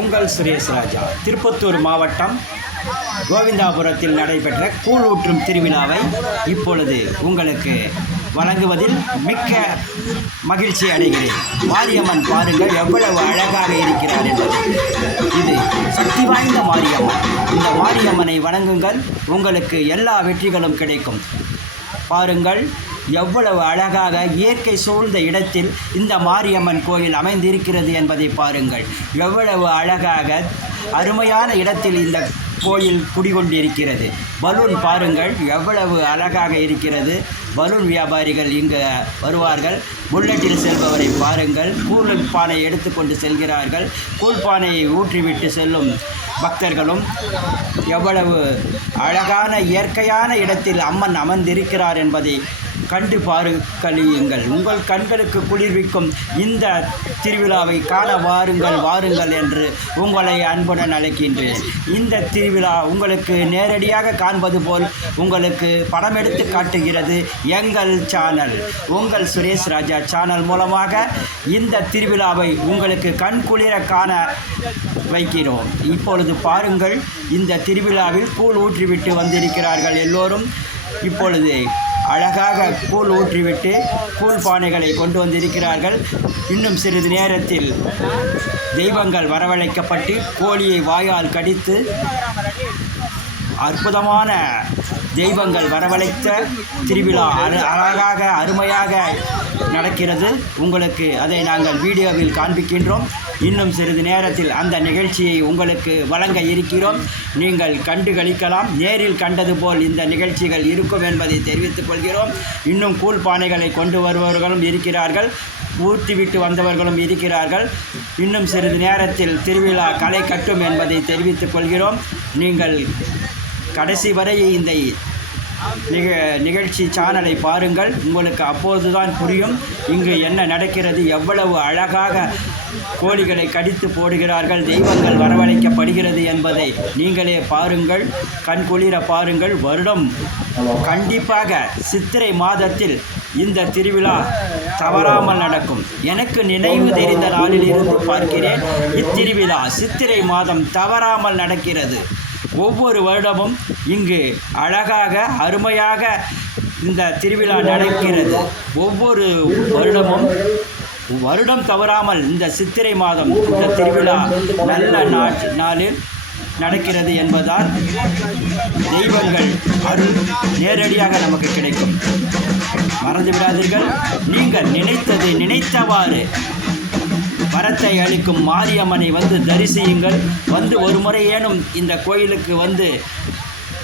உங்கள் சுரேஷ் ராஜா. திருப்பத்தூர் மாவட்டம் கோவிந்தாபுரத்தில் நடைபெற்ற கூழ் ஊற்றும் திருவிழாவை இப்பொழுது உங்களுக்கு வழங்குவதில் மிக்க மகிழ்ச்சி அடைகிறேன். மாரியம்மன் பாருங்கள் எவ்வளவு அழகாக இருக்கிறார் என்பது. இது சக்தி வாய்ந்த மாரியம்மன். இந்த மாரியம்மனை வணங்குங்கள், உங்களுக்கு எல்லா வெற்றிகளும் கிடைக்கும். பாருங்கள் எவ்வளவு அழகாக இயற்கை சூழ்ந்த இடத்தில் இந்த மாரியம்மன் கோயில் அமைந்திருக்கிறது என்பதை பாருங்கள். எவ்வளவு அழகாக அருமையான இடத்தில் இந்த கோயில் குடிகொண்டிருக்கிறது. பலூன் பாருங்கள் எவ்வளவு அழகாக இருக்கிறது. பலூன் வியாபாரிகள் இங்கு வருவார்கள். புல்லட்டில் செல்பவரை பாருங்கள். கூழ் பானை எடுத்துக்கொண்டு செல்கிறார்கள். கூழ் பானையை ஊற்றிவிட்டு செல்லும் பக்தர்களும் எவ்வளவு அழகான இயற்கையான இடத்தில் அம்மன் அமர்ந்திருக்கிறார் என்பதை கண்டு கழியுங்கள். உங்கள் கண்களுக்கு குளிர்விக்கும் இந்த திருவிழாவை காண வாருங்கள் என்று உங்களை அன்புடன் அழைக்கின்றேன். இந்த திருவிழா உங்களுக்கு நேரடியாக காண்பது போல் உங்களுக்கு படம் எடுத்து காட்டுகிறது எங்கள் சேனல். உங்கள் சுரேஷ் ராஜா சேனல் மூலமாக இந்த திருவிழாவை உங்களுக்கு கண்குளிர காண வைக்கிறோம். இப்பொழுது பாருங்கள், இந்த திருவிழாவில் கூழ் ஊற்றிவிட்டு வந்திருக்கிறார்கள் எல்லோரும். இப்பொழுது அழகாக கூழ் ஊற்றிவிட்டு கூழ் பானைகளை கொண்டு வந்திருக்கிறார்கள். இன்னும் சிறிது நேரத்தில் தெய்வங்கள் வரவழைக்கப்பட்டு கோழியை வாயால் கடித்து அற்புதமான தெய்வங்கள் வரவழைத்த திருவிழா அழகாக அருமையாக நடக்கிறது. உங்களுக்கு அதை நாங்கள் வீடியோவில் காண்பிக்கின்றோம். இன்னும் சிறிது நேரத்தில் அந்த நிகழ்ச்சியை உங்களுக்கு வழங்க இருக்கிறோம். நீங்கள் கண்டு களிக்கலாம். நேரில் கண்டது போல் இந்த நிகழ்ச்சிகள் இருக்கும் என்பதை தெரிவித்துக் கொள்கிறோம். இன்னும் கூழ் பானைகளை கொண்டு வருபவர்களும் இருக்கிறார்கள், ஊற்றிவிட்டு வந்தவர்களும் இருக்கிறார்கள். இன்னும் சிறிது நேரத்தில் திருவிழா களை கட்டும் என்பதை தெரிவித்துக் கொள்கிறோம். நீங்கள் கடைசி வரை இந்த நிகழ்ச்சி சேனலை பாருங்கள். உங்களுக்கு அப்போதுதான் புரியும் இங்கு என்ன நடக்கிறது. எவ்வளவு அழகாக கோழிகளை கடித்து போடுகிறார்கள், தெய்வங்கள் வரவழைக்கப்படுகிறது என்பதை நீங்களே பாருங்கள், கண்குளிர பாருங்கள். வருடம் கண்டிப்பாக சித்திரை மாதத்தில் இந்த திருவிழா தவறாமல் நடக்கும். எனக்கு நினைவு தெரிந்த நாளில் இருந்து பார்க்கிறேன் இத்திருவிழா சித்திரை மாதம் தவறாமல் நடக்கிறது. ஒவ்வொரு வருடமும் இங்கு அழகாக அருமையாக இந்த திருவிழா நடக்கிறது. ஒவ்வொரு வருடம் தவறாமல் இந்த சித்திரை மாதம் இந்த திருவிழா நல்ல நாளில் நடக்கிறது என்பதால் தெய்வங்கள் அருள் நேரடியாக நமக்கு கிடைக்கும். மறந்துவிடாதீர்கள். நீங்கள் நினைத்தவாறு வரத்தை அளிக்கும் மாரியம்மனை வந்து தரிசியுங்கள். வந்து ஒரு முறையேனும் இந்த கோயிலுக்கு வந்து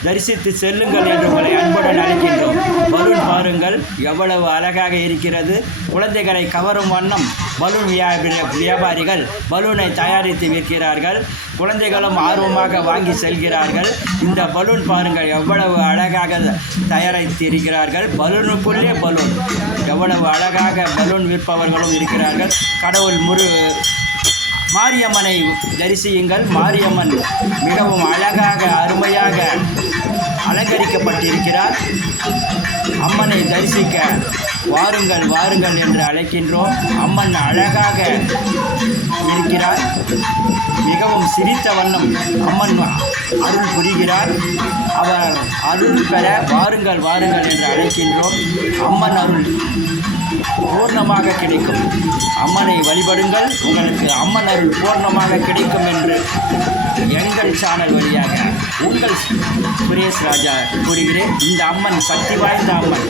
தரிசித்து செல்லுங்கள் என்று உங்களை அன்புடன் அழைக்கின்றோம். பலூன் பாருங்கள் எவ்வளவு அழகாக இருக்கிறது. குழந்தைகளை கவரும் வண்ணம் பலூன் வியாபாரிகள் பலூனை தயாரித்து விற்கிறார்கள். குழந்தைகளும் ஆர்வமாக வாங்கி செல்கிறார்கள். இந்த பலூன் பாருங்கள் எவ்வளவு அழகாக தயாரித்து இருக்கிறார்கள். பலூனுக்குள்ளே பலூன் எவ்வளவு அழகாக பலூன் விற்பவர்களும் இருக்கிறார்கள். கடவுள் மாரியம்மனை தரிசியுங்கள். மாரியம்மன் மிகவும் அழகாக அருமையாக அலங்கரிக்கப்பட்டிருக்கிறார். அம்மனை தரிசிக்க வாருங்கள் என்று அழைக்கின்றோம். அம்மன் அழகாக இருக்கிறார். மிகவும் சிரித்த வண்ணம் அம்மன் அருள் புரிகிறார். அவர் அருள் பெற வாருங்கள் என்று அழைக்கின்றோம். அம்மன் அருள் பூர்ணமாக கிடைக்கும். அம்மனை வழிபடுங்கள், உங்களுக்கு அம்மன் அருள் பூர்ணமாக கிடைக்கும் என்று எங்கள் சேனல் வழியாக உங்கள் சுரேஷ் ராஜா கூறுகிறேன். இந்த அம்மன் சக்தி வாய்ந்த அம்மன்,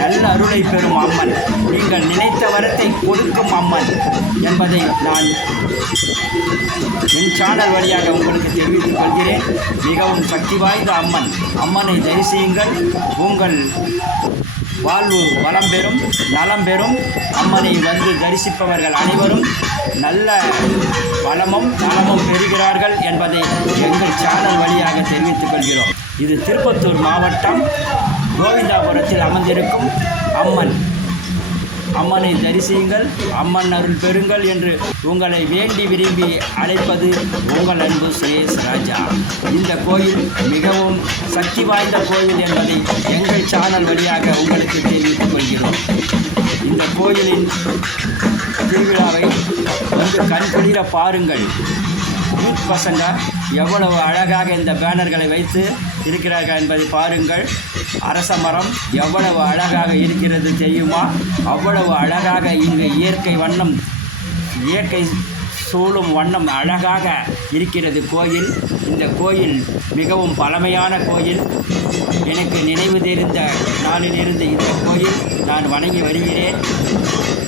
நல்ல அருளை பெறும் அம்மன், நீங்கள் நினைத்த வரத்தை கொடுக்கும் அம்மன் என்பதை நான் என் சேனல் வழியாக உங்களுக்கு தெரிவித்துக் கொள்கிறேன். மிகவும் சக்தி வாய்ந்த அம்மன். அம்மனை தரிசியுங்கள். உங்கள் வாழ்வு வளம் பெறும், நலம் பெறும். அம்மனை வந்து தரிசிப்பவர்கள் அனைவரும் நல்ல வளமும் நலமும் பெறுகிறார்கள் என்பதை எங்கள் சேனல் வழியாக தெரிவித்துக் கொள்கிறோம். இது திருப்பத்தூர் மாவட்டம் கோவிந்தாபுரத்தில் அமர்ந்திருக்கும் அம்மன். அம்மனை தரிசியுங்கள், அம்மன் அருள் பெறுங்கள் என்று உங்களை வேண்டி விரும்பி அழைப்பது உங்கள் அன்பு சுரேஷ் ராஜா. இந்த கோயில் மிகவும் சக்தி வாய்ந்த கோயில் என்பதை எங்கள் சேனல் வழியாக உங்களுக்கு தெரிவித்துக் கொள்கிறோம். இந்த கோயிலின் திருவிழாவை வந்து கண்குளிர பாருங்கள். யூத் பசங்க எவ்வளவு அழகாக இந்த பேனர்களை வைத்து இருக்கிறார்கள் என்பதை பாருங்கள். அரச மரம் எவ்வளவு அழகாக இருக்கிறது தெரியுமா? அவ்வளவு அழகாக இங்கு இயற்கை சூழும் வண்ணம் அழகாக இருக்கிறது கோயில். இந்த கோயில் மிகவும் பழமையான கோயில். எனக்கு நினைவு தெரிந்த நாளிலிருந்து இந்த கோயில் நான் வணங்கி வருகிறேன்.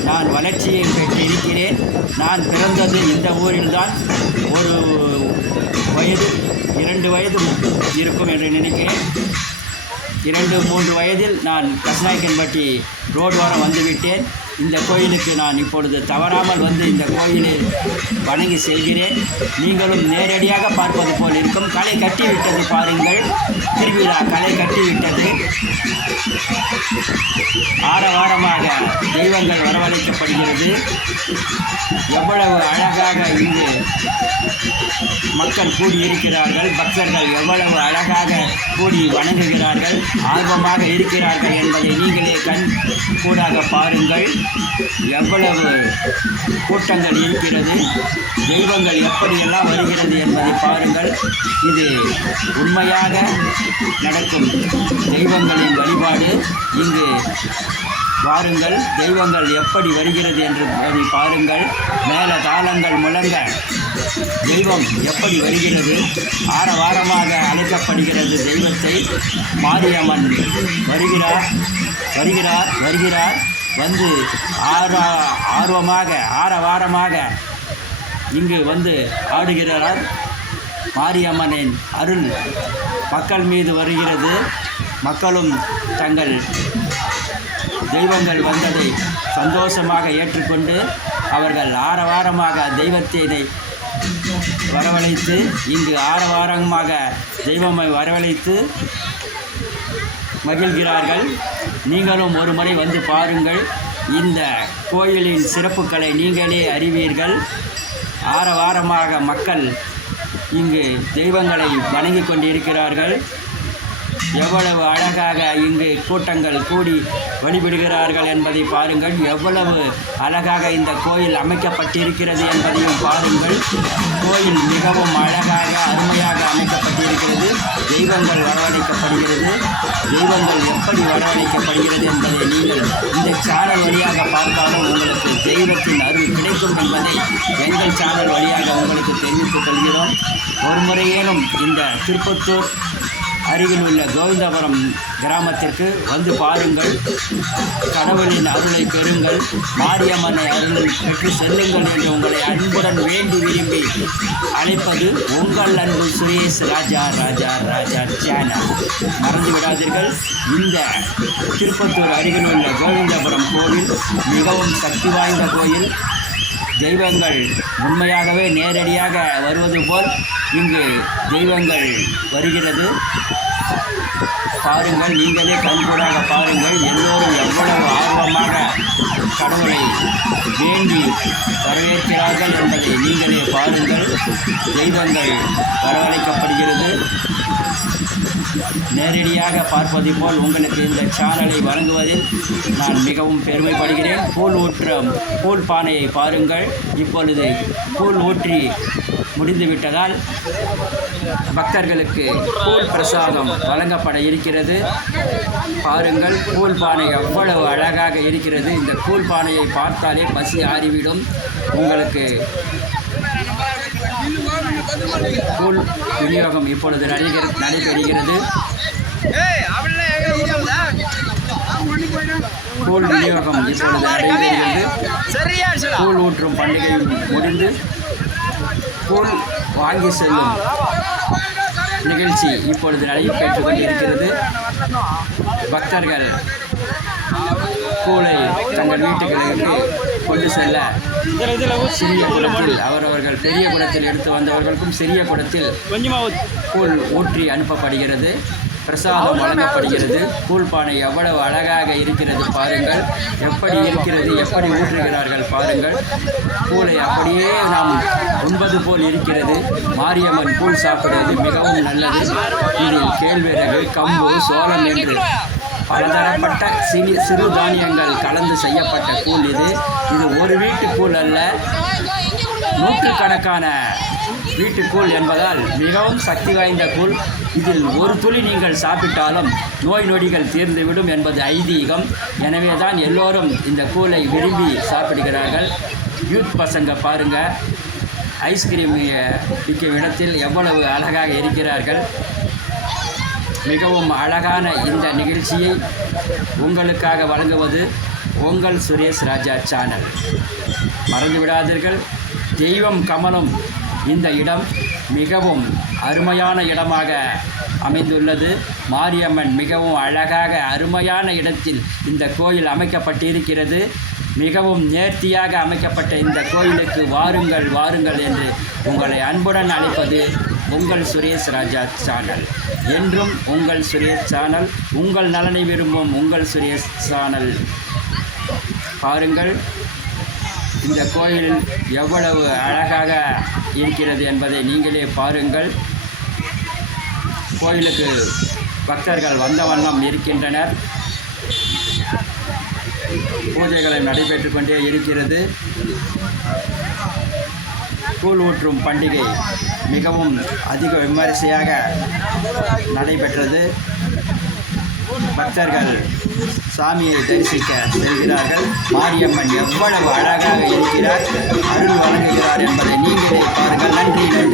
நான் வளர்ச்சியை பெற்றிருக்கிறேன். நான் பிறந்தது இந்த ஊரில்தான். ஒரு வயது 2 வயது இருக்கும் என்று நினைக்கிறேன். 2-3 வயதில் நான் கசநாயக்கன்பட்டி ரோடு வந்துவிட்டேன். இந்த கோயிலுக்கு நான் இப்பொழுது தவறாமல் வந்து இந்த கோயிலில் வணங்கி செல்கிறேன். நீங்களும் நேரடியாக பார்ப்பது போல் இருக்கும். களை கட்டிவிட்டது பாருங்கள். திருவிழா களை கட்டிவிட்டது. ஆரவாரமாக தெய்வங்கள் வரவழைக்கப்படுகிறது. எவ்வளவு அழகாக இங்கு மக்கள் கூடியிருக்கிறார்கள். பக்தர்கள் எவ்வளவு அழகாக கூடி வணங்குகிறார்கள், ஆர்வமாக இருக்கிறார்கள் என்பதை நீங்களே கண் கூடாக பாருங்கள். எவ்வளவு கூட்டங்கள் இருக்கிறது, தெய்வங்கள் எப்படியெல்லாம் வருகிறது என்பதை பாருங்கள். இது உண்மையாக நடக்கும் தெய்வங்களின் வழிபாடு. இங்கு வாருங்கள், தெய்வங்கள் எப்படி வருகிறது என்று அதை பாருங்கள். மேல தாளங்கள் முழங்க தெய்வம் எப்படி வருகிறது. ஆரவாரமாக அழைக்கப்படுகிறது தெய்வத்தை. மாரியம்மன் வருகிறார் வந்து ஆரவாரமாக இங்கு வந்து ஆடுகிறார். மாரியம்மனின் அருள் மக்கள் மீது வருகிறது. மக்களும் தங்கள் தெய்வங்கள் வந்ததை சந்தோஷமாக ஏற்றுக்கொண்டு அவர்கள் ஆரவாரமாக தெய்வத்தினை வரவழைத்து இங்கு ஆரவாரமாக தெய்வமை வரவழைத்து மகிழ்கிறார்கள். நீங்களும் ஒரு முறை வந்து பாருங்கள். இந்த கோயிலின் சிறப்புகளை நீங்களே அறிவீர்கள். ஆரவாரமாக மக்கள் இங்கு தெய்வங்களை வணங்கி கொண்டிருக்கிறார்கள். எவ்வளவு அழகாக இங்கு கூட்டங்கள் கூடி வழிபடுகிறார்கள் என்பதை பாருங்கள். எவ்வளவு அழகாக இந்த கோயில் அமைக்கப்பட்டிருக்கிறது என்பதையும் பாருங்கள். கோயில் மிகவும் அழகாக அருமையாக அமைக்கப்பட்டிருக்கிறது. தெய்வங்கள் வரவழைக்கப்படுகிறது. தெய்வங்கள் எப்படி வரவழைக்கப்படுகிறது என்பதை நீங்கள் இந்த சேனல் வழியாக பார்த்தாலும் உங்களுக்கு தெய்வத்தின் அருள் கிடைக்கும் என்பதை எங்கள் சேனல் வழியாக உங்களுக்கு தெரிவித்துக் கொள்கிறோம். ஒரு முறையேனும் இந்த திருப்பத்தூர் அருகில் உள்ள கோவிந்தாபுரம் கிராமத்திற்கு வந்து பாருங்கள். கடவுளின் அருளை பெறுங்கள். மாரியம்மனை அருளை பெற்று செல்லுங்கள் என்று உங்களை அன்புடன் வேண்டி விரும்பி அழைப்பது உங்கள் அன்பு சுரேஷ் ராஜா சேனல். மறந்து விடாதீர்கள். இந்த திருப்பத்தூர் அருகில் உள்ள கோவிந்தாபுரம் கோவில் மிகவும் சக்தி வாய்ந்த கோயில். தெய்வங்கள் உண்மையாகவே நேரடியாக வருவது போல் இங்கு தெய்வங்கள் வருகிறது. பாருங்கள், நீங்களே கண்கூடாக பாருங்கள். எல்லோரும் எவ்வளவு ஆர்வமாக கடவுளை வேண்டி வரவேற்கிறார்கள் என்பதை நீங்களே பாருங்கள். தெய்வங்கள் வரவழைக்கப்படுகிறது. நேரடியாக பார்ப்பதை போல் உங்களுக்கு இந்த சேனலை வழங்குவதில் நான் மிகவும் பெருமைப்படுகிறேன். கூழ் பானையை பாருங்கள். இப்பொழுது கூழ் ஊற்றி முடிந்துவிட்டதால் பக்தர்களுக்கு கூழ் பிரசாதம் வழங்கப்பட இருக்கிறது. பாருங்கள், கூழ் பானை எவ்வளவு அழகாக இருக்கிறது. இந்த கூழ் பானையை பார்த்தாலே பசி ஆறிவிடும். உங்களுக்கு கூழ் விநியோகம் இப்பொழுது நடைபெறுகிறது. கூழ் விநியோகம் இப்பொழுது நடைபெறுகிறது. கூழ் ஊற்றும் பண்டிகை முடிந்து கூழ் வாங்கி செல்லும் நிகழ்ச்சி இப்பொழுது நடைபெற்றுக் கொண்டிருக்கிறது. பக்தர்கள் கூழை தங்கள் வீட்டுகளுக்கு கொண்டு செல்ல சிறிய குடத்தில் அவரவர்கள் பெரிய குடத்தில் எடுத்து வந்தவர்களுக்கும் சிறிய குடத்தில் கூழ் ஊற்றி அனுப்பப்படுகிறது. பிரசாதம் வழங்கப்படுகிறது. கூழ் பானை எவ்வளவு அழகாக இருக்கிறது பாருங்கள். எப்படி இருக்கிறது, எப்படி ஊற்றுகிறார்கள் பாருங்கள். கூழை அப்படியே நாம் உண்பது போல் இருக்கிறது. மாரியம்மன் கூழ் சாப்பிடுவது மிகவும் நல்லது. இதில் கேழ்வரகு, கம்பு, சோளம் என்று பலதரப்பட்ட சிறு தானியங்கள் கலந்து செய்யப்பட்ட கூழ் இது ஒரு வீட்டு கூழ் அல்ல, நூற்றுக்கணக்கான வீட்டுக்கூழ் என்பதால் மிகவும் சக்தி வாய்ந்த கூழ். இதில் ஒரு துளி நீங்கள் சாப்பிட்டாலும் நோய் நொடிகள் தீர்ந்துவிடும் என்பது ஐதீகம். எனவே தான் எல்லோரும் இந்த கூழை விரும்பி சாப்பிடுகிறார்கள். யூத் பசங்க பாருங்கள், ஐஸ்கிரீம் விற்கும் இடத்தில் எவ்வளவு அழகாக இருக்கிறார்கள். மிகவும் அழகான இந்த நிகழ்ச்சியை உங்களுக்காக வழங்குவது உங்கள் சுரேஷ் ராஜா சேனல். மறந்து விடாதீர்கள். தெய்வம் கமலும் இந்த இடம் மிகவும் அருமையான இடமாக அமைந்துள்ளது. மாரியம்மன் மிகவும் அழகாக அருமையான இடத்தில் இந்த கோயில் அமைக்கப்பட்டிருக்கிறது. மிகவும் நேர்த்தியாக அமைக்கப்பட்ட இந்த கோயிலுக்கு வாருங்கள் வாருங்கள் என்று உங்களை அன்புடன் அழைப்பது உங்கள் சுரேஷ் ராஜா சேனல். என்றும் உங்கள் சுரேஷ் சேனல், உங்கள் நலனை விரும்பும் உங்கள் சுரேஷ் சேனல். பாருங்கள், இந்த கோயில் எவ்வளவு அழகாக இருக்கிறது என்பதை நீங்களே பாருங்கள். கோயிலுக்கு பக்தர்கள் வந்த வண்ணம் இருக்கின்றனர். பூஜைகளை நடைபெற்று கொண்டே இருக்கிறது. கூழ் ஊற்றும் பண்டிகை மிகவும் அதிக விமரிசையாக நடைபெற்றது. பக்தர்கள் சாமியை தரிசிக்க செல்கிறார்கள். மாரியம்மன் எவ்வளவு அழகாக இருக்கிறார், அருள் வழங்குகிறார் என்பதை நீங்களே பாருங்கள். நன்றி.